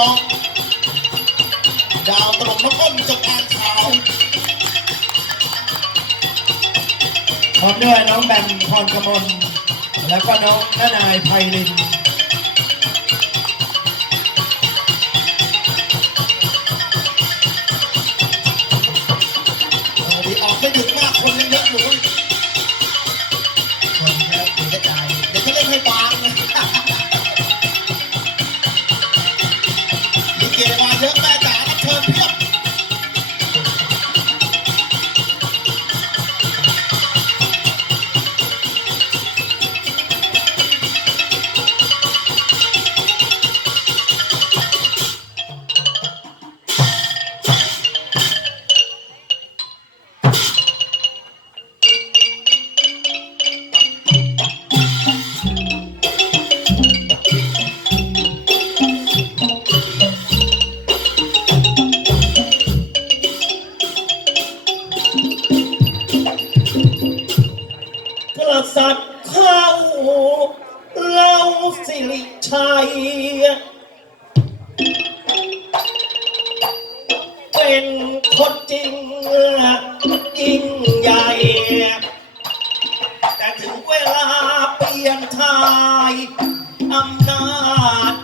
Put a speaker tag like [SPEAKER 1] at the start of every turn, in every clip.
[SPEAKER 1] น้อง ดาวตลกน้องอ้นจบการขาว
[SPEAKER 2] พร้อมด้วยน้องแบมพรกมลแล้วก็น้องนานายไพลิน
[SPEAKER 1] คนจริ
[SPEAKER 3] งยิ่งใหญ่ แต่ถึงเวลาเปลี่ยนทายอำนาจ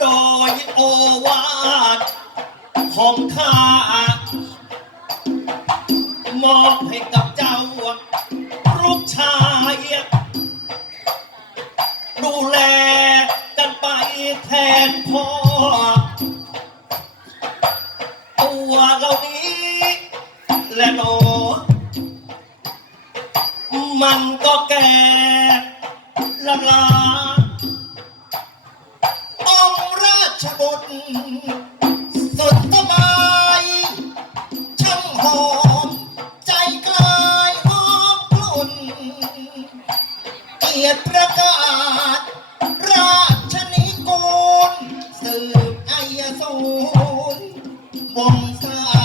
[SPEAKER 3] โดยโอวาทของข้ามอบให้กับเจ้าลูกชาย ดูแล ตัวเหล่านี้และหนอมันก็แก่ละลา ว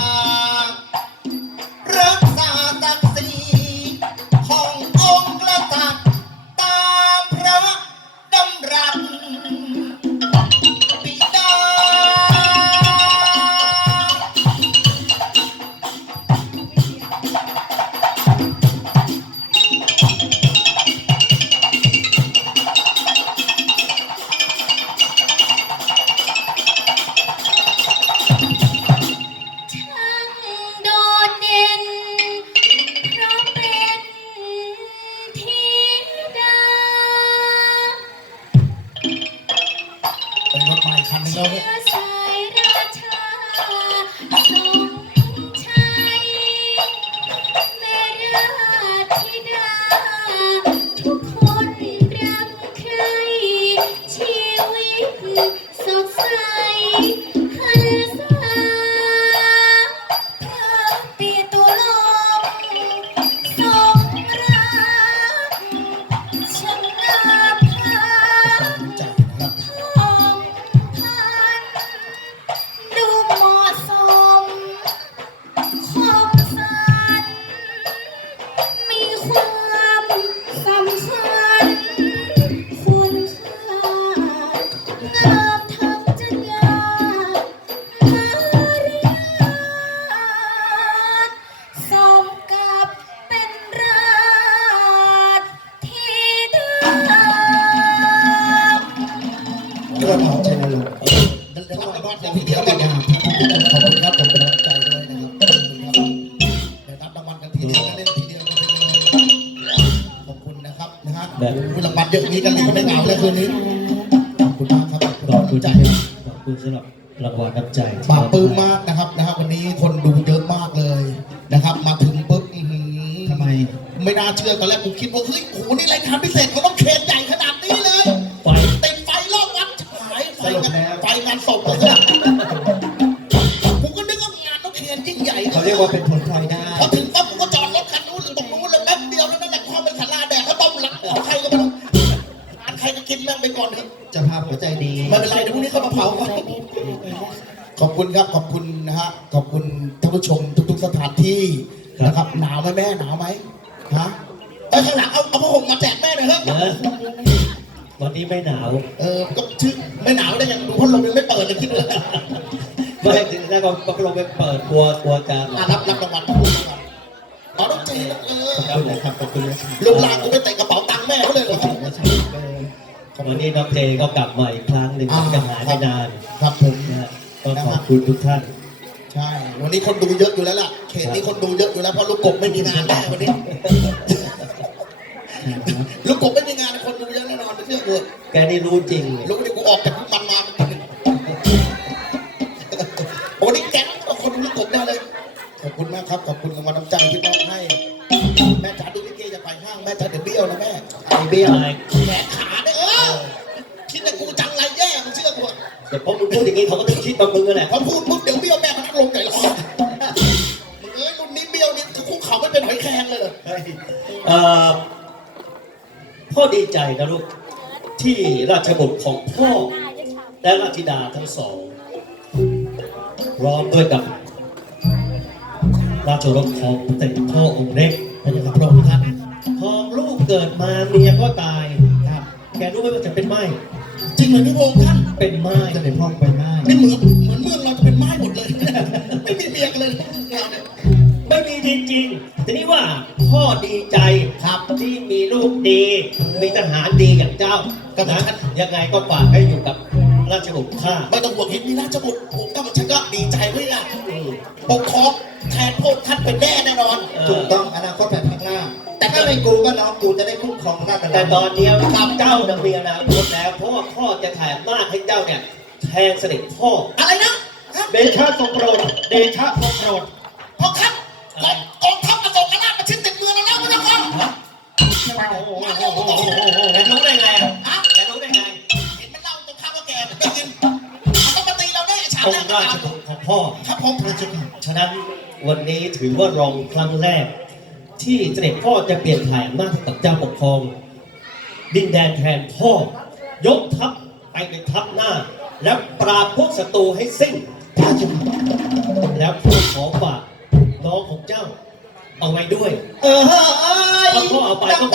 [SPEAKER 4] นะ
[SPEAKER 1] ค
[SPEAKER 4] รั
[SPEAKER 1] บ
[SPEAKER 4] นะ
[SPEAKER 1] ฮะมีรางวัลเยอะนี้กันเลยก็ไม่เหงาเลยคืนนี้ขอบคุณมากครับขอบ
[SPEAKER 5] ขอบ
[SPEAKER 1] คุ
[SPEAKER 5] คุณณ
[SPEAKER 1] ใจ
[SPEAKER 5] ขอบคุณสำหรับรางวัลน้ำใจ
[SPEAKER 1] ปลาบปลื้มมากนะครับนะครับ วันนี้คนดูเยอะมากเลยนะครับ มาถึงปุ๊บอื้อหือ
[SPEAKER 5] ทำไม
[SPEAKER 1] ไม่น่าเชื่อตอนแรกผมคิดว่าเฮ้ยโอ้โหนี่รายการพิเศษเขาต้องเคนใหญ่ขนาดนี้เลย
[SPEAKER 5] ไฟ
[SPEAKER 1] ติดไฟรอบวัดฉายไฟ
[SPEAKER 5] สรุป
[SPEAKER 1] งาน
[SPEAKER 5] แล้ว
[SPEAKER 1] ไฟงานศพเลยผมก็นึกว่างานต้องเคนยิ่งใหญ่
[SPEAKER 5] เขาเรียกว่าเป็นผลพลอยได้
[SPEAKER 1] พอถึง ดีไม่เป็นไรเดี๋ยวพรุ่งนี้เขามาเผาก่อนขอบคุณครับขอบคุณนะฮะขอบคุณท่านผู้ชมทุก ๆ สถานที่นะครับ หนาวไหมแม่หนาวไหมฮะไปข้างหลังเอาเอาผ้าห่มมาแจกแม่หน่อยเถอะ
[SPEAKER 5] เออวันนี้ไม่หนาว
[SPEAKER 1] เออก็ชื่อไม่หนาวได้ยังดูพัดลมยังไม่เปิดเลยคิดเลย
[SPEAKER 5] ไม่ถึงแล้วก็ก็ลงไปเปิดกลัวกลัวจะ
[SPEAKER 1] อะรับรับรางวัลรับรางวัลอ๋อต้องจีนเออ
[SPEAKER 5] ขอบคุณนะครับขอบคุณนะครับ
[SPEAKER 1] ลูกหลานกูไปเตะกระเป๋าตังค์แม่เขาเลยเหรอ
[SPEAKER 5] วันนี้น้องเจก็กลับมาอีกครั้งหนึ่งหลังจากหายไปนาน
[SPEAKER 1] ครับผม
[SPEAKER 5] นะฮะก็ขอบคุณทุกท่าน
[SPEAKER 1] ใช่ วันนี้คนดูเยอะอยู่แล้วล่ะ เขตนี้คนดูเยอะอยู่แล้วเพราะลูกกบไม่มีงานแน่วันนี้ ลูกกบไม่มีงานคนดูเยอะแน่นอนไม่เชื่อกู
[SPEAKER 5] แกนี่รู้จริงเลย
[SPEAKER 1] ลูกนี่กูออกจากมันมาเมื่อกี้นี่โอ้นี่แก๊งเอาคนดูลูกกบได้เลย ขอบคุณมากครับ ขอบคุณรางวัลน้ำใจที่มอบให้ แม่จ๋าดูลิเกจะไปห้างแม่จ๋าเดี๋ยวเบี้ยวนะแม่
[SPEAKER 5] ไอ้เบี้ยอะไร
[SPEAKER 1] แขนขาเนี่ยเออ คิดว่ากูจังไรแย่มึงเชื่อกูอะ
[SPEAKER 5] เดี๋ยว พอมึงพูดอย่างนี้เขาก็ต้องคิดว่ามึงนั่นแหละ
[SPEAKER 1] พอพูดปุ๊บเดี๋ยวเบี้ยวแม่มันนั่งลงใจร้อนมึงเอ้ยรุ่นนี้เบี้ยวนี่คุกเข่าไม่เป็นหอยแครงเลยเหรอ
[SPEAKER 5] เอ่อพ่อดีใจนะลูกที่ราชบุตรของพ่อและราชธิดาทั้งสองพร้อมด้วยกับราชรถของแต่พ่อองค์เล็กพระเจ้าค่ะพระองค์ท่านพอลูกเกิดมาเมียก็ตายครับแกรู้ไหมว่าจะเป็นไม้
[SPEAKER 1] จริงเหมือนที่พระองค์ท่าน
[SPEAKER 5] เป็นไม้
[SPEAKER 2] จะเป็นพ่อไปไม้
[SPEAKER 1] นี่เหมือนเหมือนเมืองเราจะเป็นไม้หมดเลย ไม่มีเมียกันเลยเราเนี่ย
[SPEAKER 5] ไม่มีจริงๆทีนี้ว่าพ่อดีใจครับที่มีลูกดี มีทหารดีอย่างเจ้านะยังไงก็ฝากให้อยู่กับราชบุตรข้า
[SPEAKER 1] ไม่ต้องห่วงเห็นมีราชบุตรผมก็มันฉันก็ดีใจไว้ล่ะ
[SPEAKER 5] อืม
[SPEAKER 1] ปกครองแทนพระองค์ท่านเป็นแน่แน่นอน
[SPEAKER 5] เอ
[SPEAKER 2] ถู
[SPEAKER 5] อก
[SPEAKER 2] ไม่กูก็น้องกูจะได้คุ้มครองราช
[SPEAKER 5] แต่
[SPEAKER 2] ดา
[SPEAKER 5] ตอนเนี้ยข้าเจ้านักเรียนนะคตแล้วเพราะว่าพ่อจะถ่ายอำนาจให้เจ้าเนี่ยแทนเสด็จพ่อ
[SPEAKER 1] อะไรนะฮะ
[SPEAKER 2] เดชะทรงโปรด เดชะทรงโปรด
[SPEAKER 1] พอครับกองกองทัพมาส่งกันราชมาชิดติดเมืองแล้วนะพระเจ้าค่ะ
[SPEAKER 5] แกรู้ได้ไงอะ
[SPEAKER 1] ฮะ
[SPEAKER 5] แกรู้ได้ไง
[SPEAKER 1] เห็นมันเล่าตรงข้ามว่าแกมันได้ยินมันต้องมาตีเราแน่ไอ้ชา
[SPEAKER 5] อ
[SPEAKER 1] แร
[SPEAKER 5] ง
[SPEAKER 1] ก
[SPEAKER 5] ค์ราชบุตรของพ่อ
[SPEAKER 1] ครับผมพระเจ้าค่ะ
[SPEAKER 5] ฉะนั้นวันนี้ถือว่ารองครั้งแรก ที่เสด็จพ่อจะเปลี่ยนถ่ายอำนาจให้กับเจ้าปกครอง ดินแดนแทนพ่อ ยกทัพไปในทัพหน้า แล้วปราบพวกศัตรูให้สิ้นแล้วพ่อขอฝากน้องของเจ้า เอาไว้ด้วย
[SPEAKER 3] เออเอ้ย
[SPEAKER 5] ถ้าพ่อเอาไปก็